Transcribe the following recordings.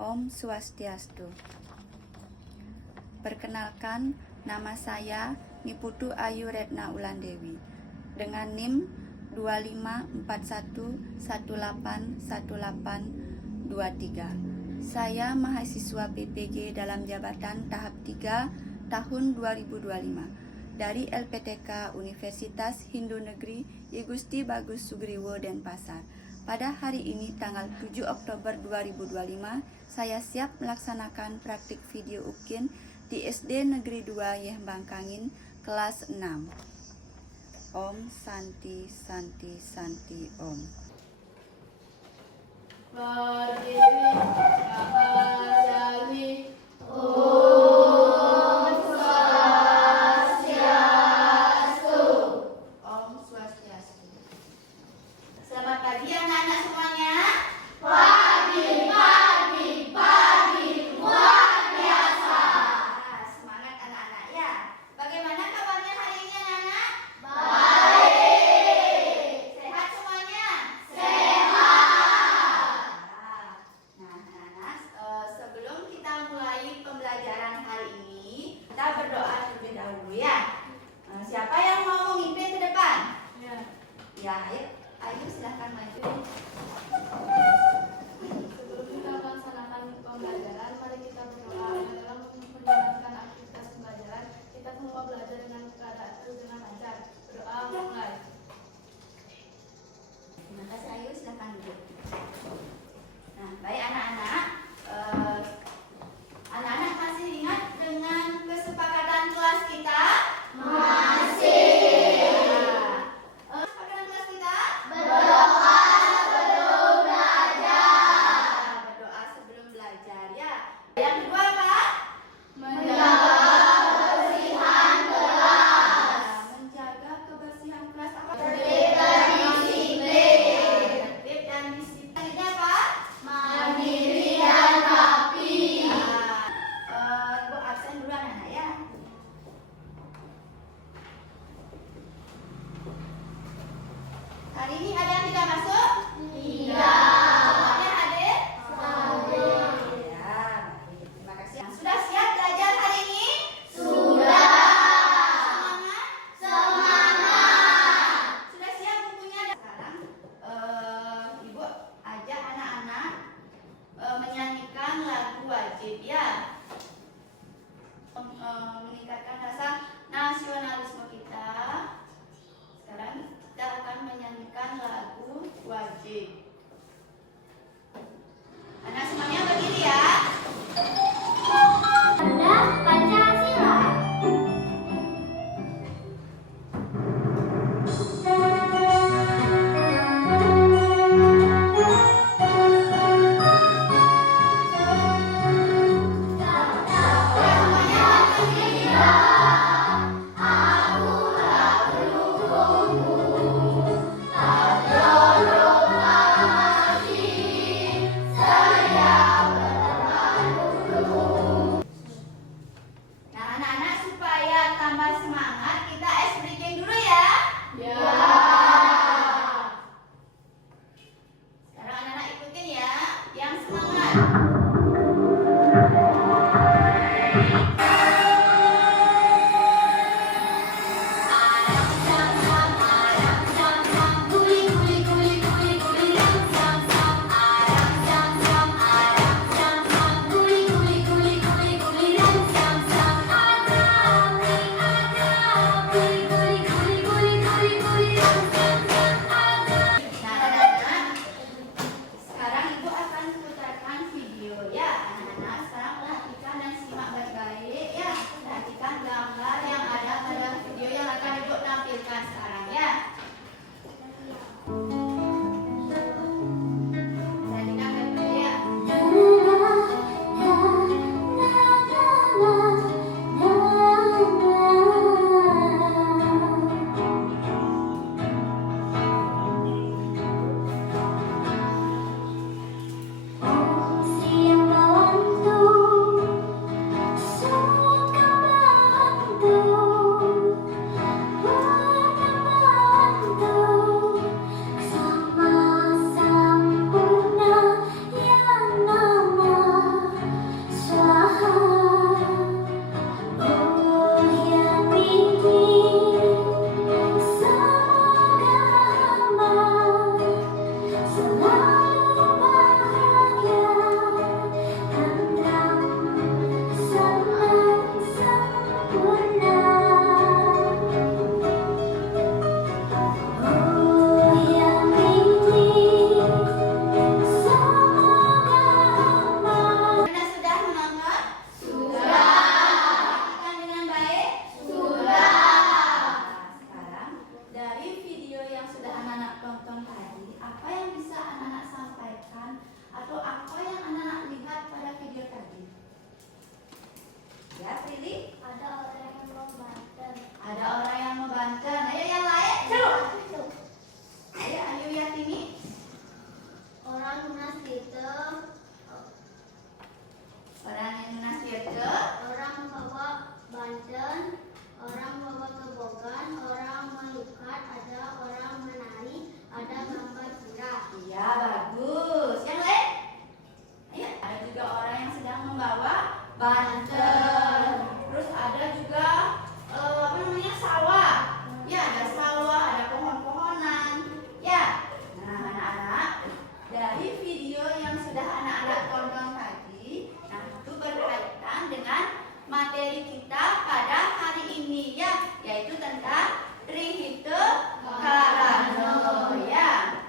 Om Swastiastu. Perkenalkan, nama saya Niputu Ayu Retna Ulandewi dengan NIM 2541818183. Saya mahasiswa PPG dalam jabatan tahap 3 tahun 2025 dari LPTK Universitas Hindu Negeri I Gusti Bagus Sugriwo Denpasar. Pada hari ini tanggal 7 Oktober 2025, saya siap melaksanakan praktik video UKIN di SD Negeri 2 Yeh Bangkangin kelas 6. Om Santi Santi Santi Om. Berdiri, berdiri, Om Swastiastu. Selamat pagi anak-anak semuanya. Semangat anak-anak ya. Bagaimana kabarnya hari ini anak-anak? Sehat semuanya? Nah anak-anak, sebelum kita mulai pembelajaran hari ini, kita berdoa terlebih dahulu ya. Siapa yang mau memimpin ke depan? Ya, ayo silahkan maju. Sebelum kita melaksanakan pembelajaran, mari kita berdoa dalam menjalankan aktivitas pembelajaran. Kita semua belajar dengan lancar. Berdoa mulai. Terima kasih Ayu, silahkan duduk. Nah, baik anak-anak, anak-anak masih ingat dengan kesepakatan kelas kita? Kesepakatan kelas kita? Berdoa sebelum belajar ya. Yang kedua apa? Menjaga kebersihan kelas apa? Tertib dan disiplin. Selanjutnya apa? Mandiri dan rapi. Ibu absen dulu anak-anak ya. Hari ini ada yang tidak masuk? Semuanya hadir? Ya, baik. Terima kasih. Sudah siap belajar hari ini? Semangat. Sudah siap bukunya? Sekarang Ibu ajak anak-anak menyanyikan lagu wajib ya. Meningkatkan rasa nasionalisme kita. Sekarang kita akan menyanyikan lagu wajib. Anak semuanya berdiri ya. Pancasila. Nah, anak-anak supaya tambah semangat, kita ice breaking dulu ya. Sekarang anak-anak ikutin ya, yang semangat. Nah, anak-anak, sekarang Ibu akan putarkan video itu Orang yang nunas itu orang bawa banten, orang bawa kebogan, orang melukat, ada orang menari, ada gambar surah. iya bagus. Yang lain? Ayo, ada juga orang yang sedang membawa banten. Terus ada juga apa namanya sawah. Ya, ada sawah, ada pohon-pohonan. Ya. Nah, anak-anak, dari video yang sudah anak-anak tonton tadi, nah itu berkaitan dengan materi kita pada hari ini ya, yaitu tentang Trihite Karano ya.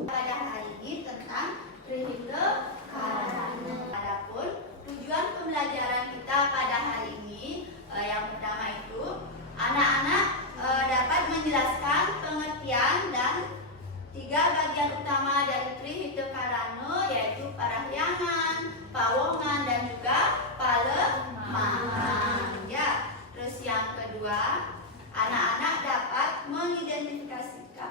Pada hari ini tentang Trihite Karano. Adapun tujuan pembelajaran kita pada hari ini yang pertama itu anak-anak dapat menjelaskan pengertian dan 3 bagian utama dari Trihite Karano, yaitu parahyangan, pawongan, dan juga palemahan. Ya. Terus yang kedua, anak-anak dapat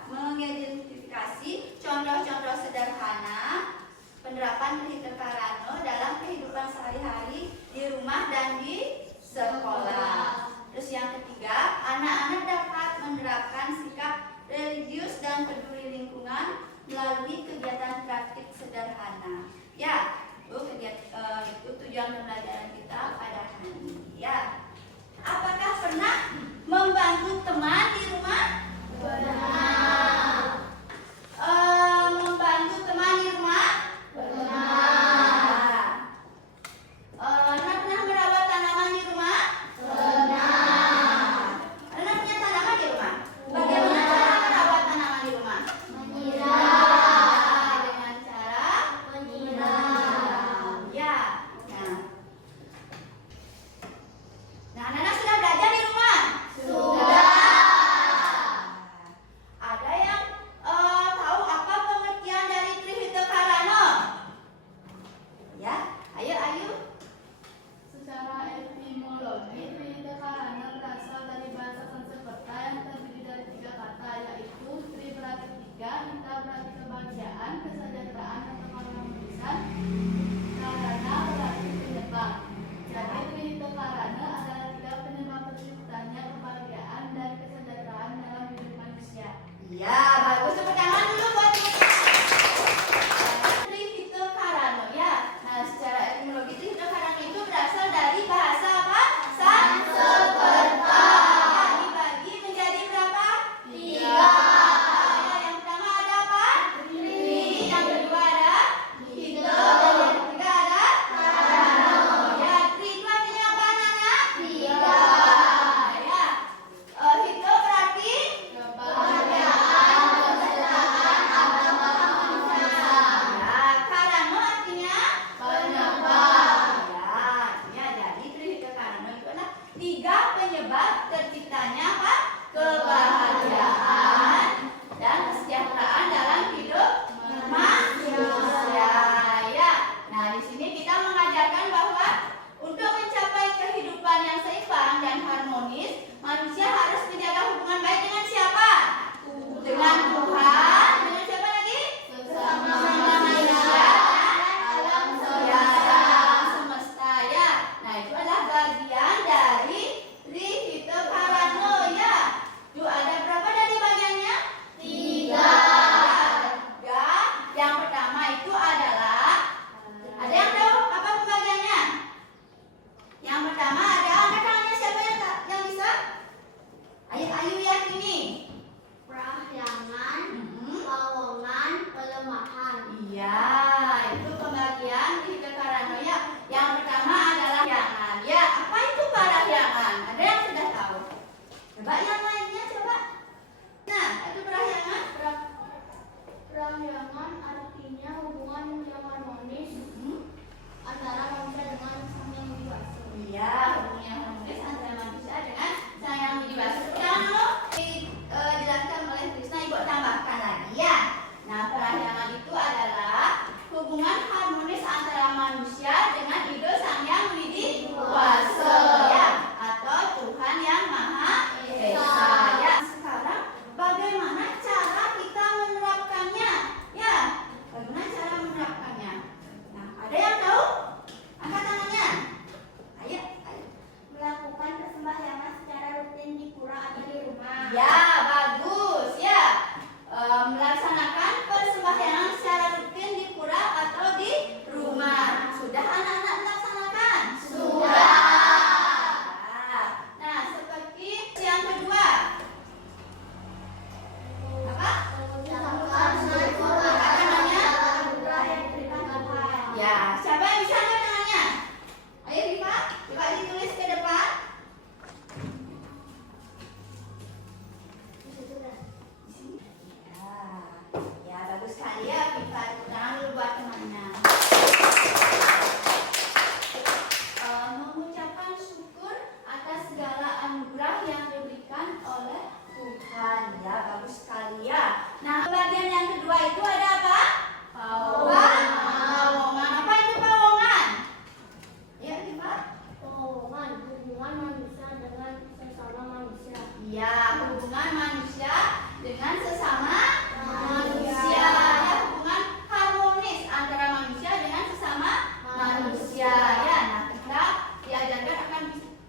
mengidentifikasi contoh-contoh sederhana penerapan Trihite Karano dalam kehidupan sehari-hari di rumah dan di sekolah. Terus yang ketiga, anak-anak dapat menerapkan sikap religius dan peduli lingkungan melalui kegiatan praktik sederhana. Ya, itu tujuan pembelajaran kita pada hari ini. Ya, apakah pernah membantu teman di rumah? Benar. Membantu teman di rumah? Benar. Anak pernah merawat tanaman di rumah? Benar. Anak punya tanaman di rumah? Bagaimana cara merawat tanaman di rumah? Menyiram. Dengan cara Menyiram. ya. Nah, anak-anak sudah belajar di rumah? Sudah. Ya, bagus ya. Melaksanakan persembahyangan secara rutin di pura atau di rumah. Sudah anak-anak melaksanakan? Sudah. Nah, seperti yang kedua. Apa? Apa namanya? Ya, siapa yang bisa angkat tangannya? Ayo Rifa, coba ditulis ke depan. Ya, bagus sekali ya Rifa. Tepuk tangan dulu buat temannya. Mengucapkan syukur atas segala anugerah yang diberikan oleh Tuhan. Ya, bagus sekali ya. Nah, bagian yang kedua itu ada apa? Pawongan. Apa itu pawongan? Ya, Rifa. Hubungan manusia dengan sesama manusia. Ya, hubungan manusia dengan sesama manusia. Ya, hubungan harmonis antara manusia dengan sesama manusia. Ya, nah kita diajarkan akan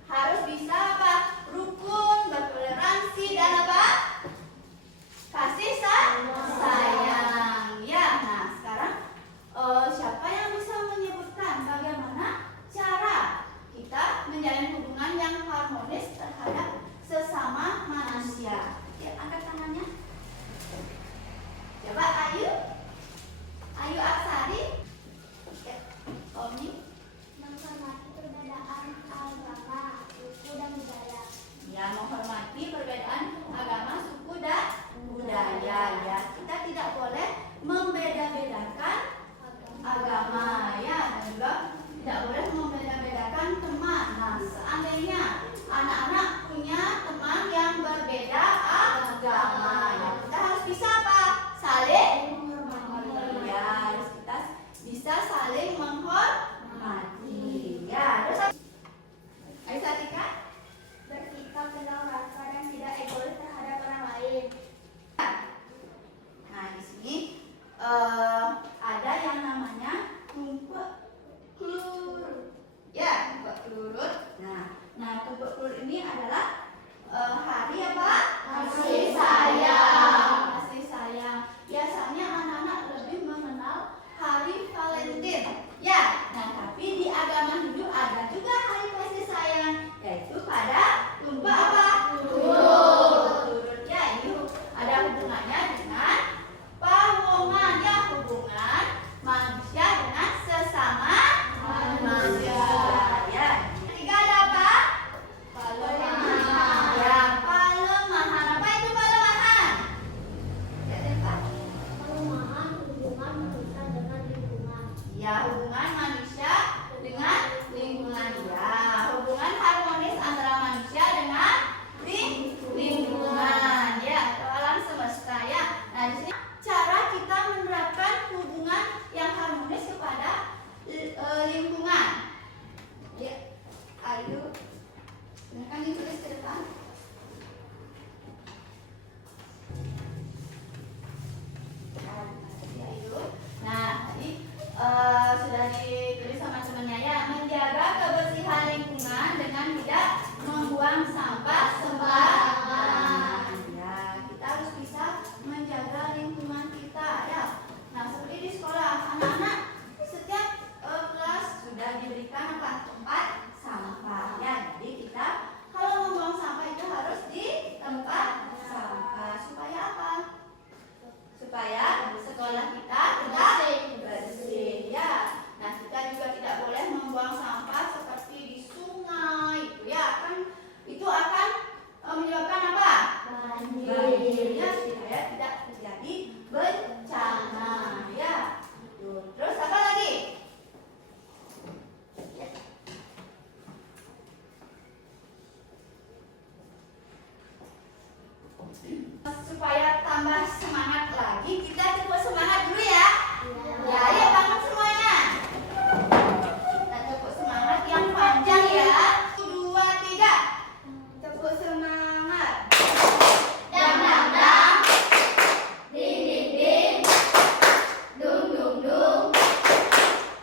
harus bisa apa? Rukun, bertoleransi dan apa? Kasih sayang. Ya, nah sekarang siapa yang bisa menyebutkan bagaimana cara kita menjalin hubungan yang harmonis terhadap sesama manusia? Ya, angkat tangannya. Coba Ayu Aksari. Ya, Omi. Menghormati perbedaan agama, suku dan budaya. Ya, menghormati perbedaan agama, suku dan budaya. Ya, kita tidak boleh membeda-bedakan agama ya, dan juga tidak boleh membeda-bedakan teman. Nah, seandainya anak-anak punya teman yang berbeda agama, ya, kita harus bisa apa? Saling menghormati. Ya, harus kita bisa saling menghormati. Ya, terus ayo Satika. Bersikap dengan rasa dan tidak egois terhadap orang lain. Nah, di sini ada yang namanya tumpuk kelurut. Ya, tumpuk kelurut. Nah, tumpuk kelurut ini adalah hari apa? Kasih sayang. Kasih sayang. Biasanya anak-anak lebih mengenal hari Valentine. Ya, nah tapi di agama Hindu ada juga hari kasih sayang, yaitu pada tumpuk apa? Kelurut. Ya, ini ada hubungannya dengan pawongan. Ya, hubungan manusia dengan sesama manusia. Ya, ketiga ada apa? Palemahan. Ya, palemahan. Apa itu palemahan? Ya, Pak. Pelemahan hubungan manusia dengan lingkungan. Ya, hubungan manusia dengan lingkungan. Ya, hubungan harmonis antara manusia dengan lingkungan. Ya, atau alam semesta ya. Nah, di sini cara kita menerapkan hubungan yang harmonis kepada lingkungan. Ya, ayo. Silakan ditulis ke depan. Nah, tadi sudah ditulis sama temannya ya, menjaga kebersihan lingkungan dengan tidak membuang sampah sembarangan. Ya, kita harus bisa menjaga lingkungan kita ya. Nah, seperti di sekolah, anak-anak setiap kelas sudah diberikan apa? Tempat sampah ya. Jadi kita kalau membuang sampah itu harus di tempat sampah. Supaya apa? Supaya sekolah kita tidak bersih ya. Nah, kita juga tidak boleh membuang sampah seperti di sungai itu ya, kan itu akan menyebabkan apa? Banjir ya, supaya tidak terjadi bencana ya. Terus apa lagi? Ya. Supaya tambah semangat lagi, kita coba semangat dulu ya. Ya, ayo bangun semuanya. Kita tepuk semangat yang panjang ya. 1, 2, 3. Tepuk semangat. Dang dang dang. Ding ding ding. Dung dung dung.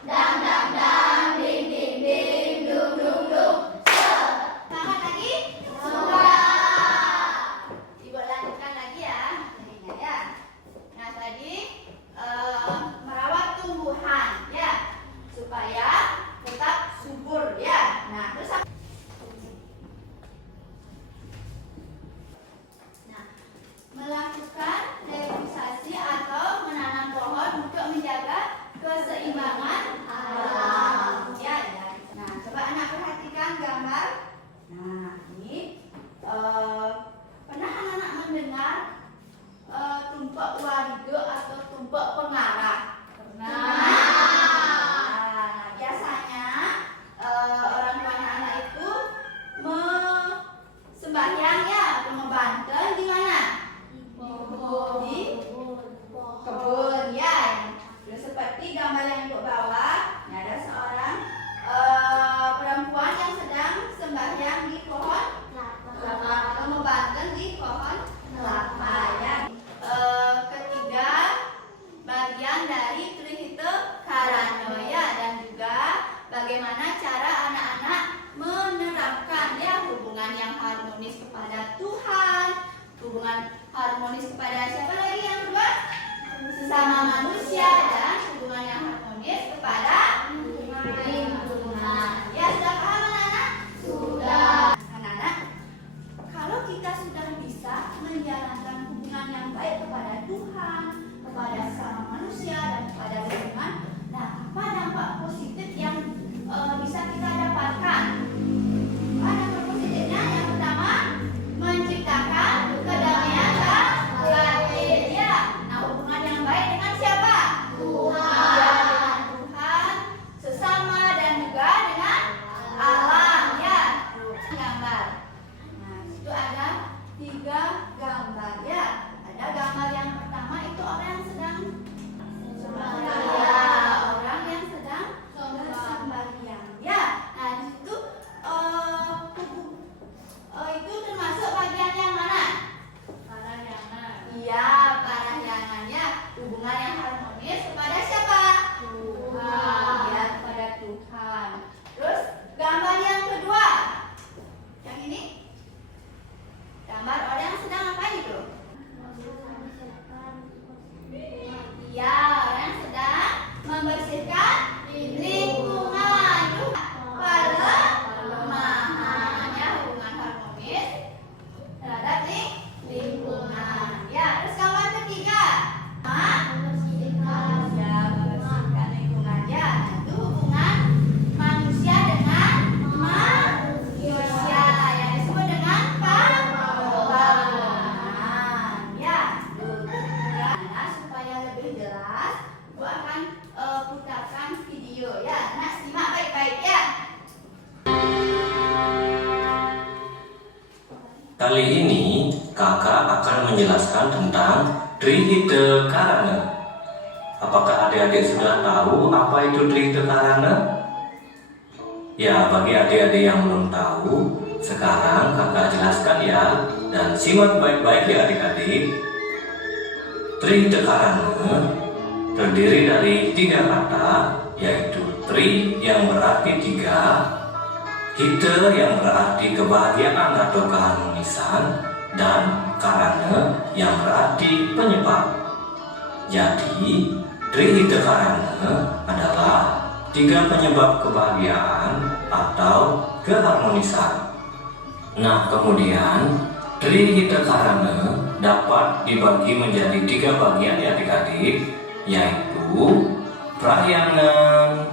Dang dang dang. Ding ding ding. Dung dung dung. Semangat lagi. Semangat. hubungan harmonis kepada siapa lagi yang kedua? Sesama manusia dan hubungan yang harmonis kepada lingkungan. Ya, sudah paham anak-anak? Sudah. Anak-anak, kalau kita sudah bisa menjalankan hubungan yang baik kepada Tuhan, kepada sesama manusia dan kepada lingkungan, nah apa dampak positif yang bisa kita dapatkan? Dampak positifnya yang pertama, menciptakan kedamaian batin. Ya, nah hubungan yang baik dengan siapa? Tuhan. Ya, dengan Tuhan, sesama dan juga dengan alam. Ya, gambar. Nah, itu ada 3 gambar. Ya, ada gambar yang pertama itu orang yang sedang orang yang sedang bersembahyang. Ya, nah di situ itu termasuk bagian yang mana? Parahyangan. Iya, parahyangannya hubungan yang harmonis kepada siapa? Tuhan. Ya, kepada Tuhan. Terus gambar yang kedua, yang ini gambar orang yang sedang apa itu? Iya, orang yang sedang membersihkan lingkungan. Itu pelemahan, ya, hubungan harmonis terhadap lingkungan. Ya, terus gambar ketiga, ya, membersihkan lingkungan. Ya, itu hubungan manusia dengan manusia yang disebut dengan pembangunan. Ya, nah, supaya lebih jelas, Bu akan putarkan video. Ya, nah simak baik-baik ya. Kali ini kakak akan menjelaskan tentang Trihita Karana. Apakah adik-adik sudah tahu apa itu Trihita Karana? Ya, bagi adik-adik yang belum tahu, sekarang kakak jelaskan ya, dan simak baik-baik ya adik-adik. Trihita Karana terdiri dari 3 kata, yaitu Tri yang berarti 3, Hita yang berarti kebahagiaan atau keharmonisan, dan Karana yang berarti penyebab. Jadi, Trihita Karana adalah 3 penyebab kebahagiaan atau keharmonisan. Nah, kemudian Trihita Karana dapat dibagi menjadi 3 bagian ya adik-adik, yaitu prahyangan,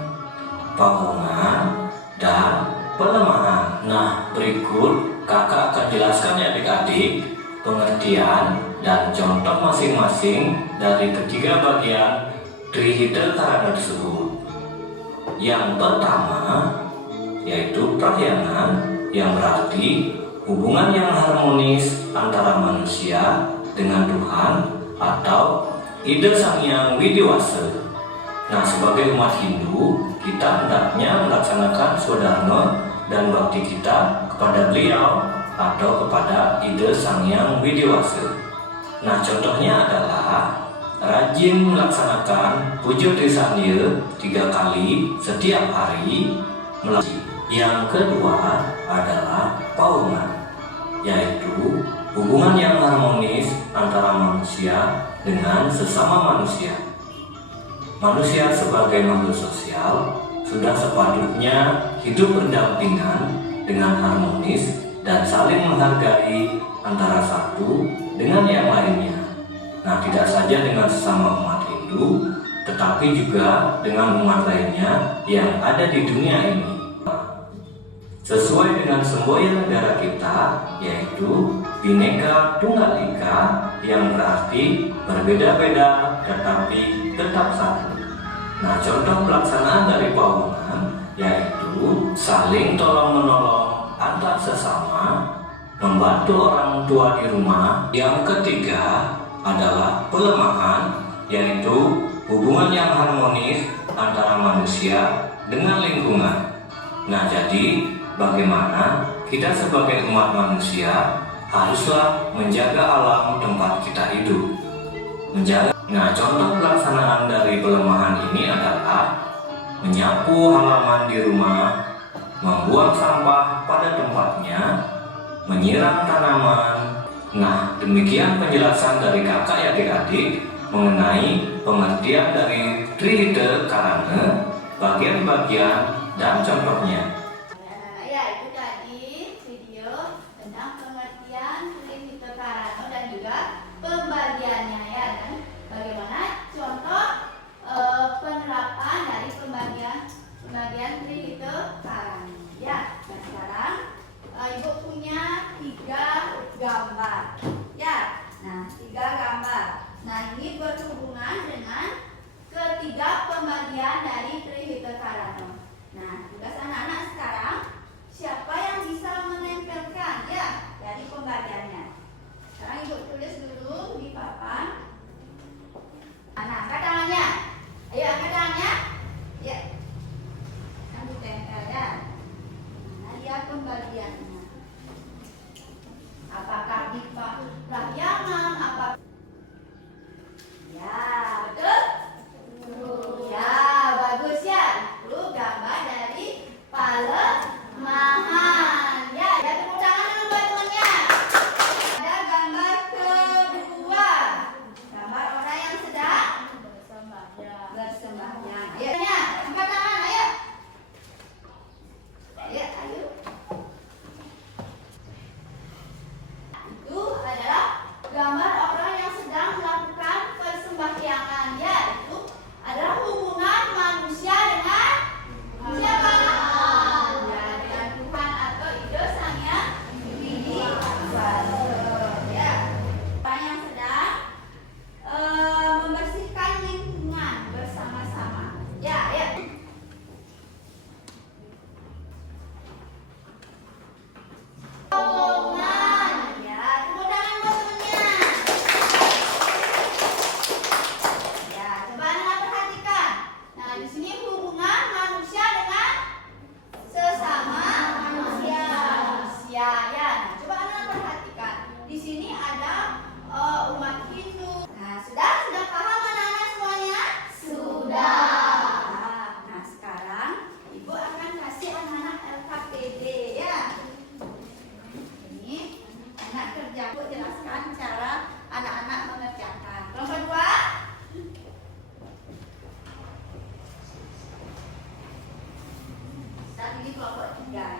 pahongan, dan pelemahan. Nah, berikut kakak akan jelaskan ya adik-adik pengertian dan contoh masing-masing dari ketiga bagian Trihita Karana tersebut. Yang pertama yaitu prahyangan, yang berarti hubungan yang harmonis antara manusia dengan Tuhan atau Ida Sang Hyang Widiwasa. Nah, sebagai umat Hindu, kita hendaknya melaksanakan swadharma dan bakti kita kepada beliau atau kepada Ida Sang Hyang Widiwasa. Nah, contohnya adalah rajin melaksanakan puja trisandya 3 kali setiap hari. Yang kedua adalah pahongan, yaitu hubungan yang harmonis antara manusia dengan sesama manusia. Manusia sebagai makhluk sosial sudah sepatutnya hidup berdampingan dengan harmonis dan saling menghargai antara satu dengan yang lainnya. Nah, tidak saja dengan sesama umat Hindu, tetapi juga dengan umat lainnya yang ada di dunia ini. Sesuai dengan semboyan negara kita, yaitu Bhinneka Tunggal Ika, yang berarti berbeda-beda tetapi tetap satu. Nah, contoh pelaksanaan dari pahongan yaitu saling tolong-menolong antar sesama, membantu orang tua di rumah. Yang ketiga adalah pelemahan, yaitu hubungan yang harmonis antara manusia dengan lingkungan. Nah, jadi bagaimana kita sebagai umat manusia haruslah menjaga alam tempat kita hidup. Nah, contoh pelaksanaan dari pelemahan ini adalah menyapu halaman di rumah, membuang sampah pada tempatnya, menyiram tanaman. Nah, Demikian penjelasan dari kakak ya adik-adik mengenai pengertian dari Trihita Karana, bagian-bagian dan contohnya. Anak-anak ya, itu tadi video tentang pengertian Trihita Karana dan juga pembagiannya ya, dan bagaimana contoh penerapan dari pembagian Trihita Karana ya. Dan sekarang ibu punya 3 gambar ya. Nah, 3 gambar. Nah, ini berhubungan dengan ketiga pembagian dari Trihita Karana. Nah, tugas anak-anak sekarang, siapa yang bisa menempelkan ya dari pembagiannya? Sekarang ibu tulis dulu di papan. Nah, angkat tangannya. Ayo angkat tangannya. Ya. Kan ditempel ya. Nah, dia pembagiannya. Apakah di Parahyangan? Apa? Ya, betul? Ya, bagus ya. Itu gambar dari Palemahan. Ya, tepuk tangan dulu buat temannya. Ada gambar kedua. Gambar orang yang sedang bersembahyang. Ayo, ya, angkat tangan, ayo. Ayo. Itu adalah gambar orang yang sedang melakukan persembahyangan. Ya, itu adalah hubungan manusia dengan siapa? Ya, dengan Tuhan atau Ida Sang Yang Widi Wasa. Ya, orang yang sedang membersihkan lingkungan bersama-sama. Ya, ya. Rombongan. Ya, tepuk tangan buat temennya. Ya, coba anak perhatikan. Nah, di sini hubungan manusia dengan sesama manusia. Ya. Nah, coba anak perhatikan. Di sini ada umat Hindu. Nah, sudah paham anak-anak semuanya? Sudah. Nah, sekarang ibu akan kasih anak-anak LKPD ya. Ini anak kerja. Ibu jelaskan cara anak-anak mengerjakan. Kelompok 2. Saat ini kelompok 3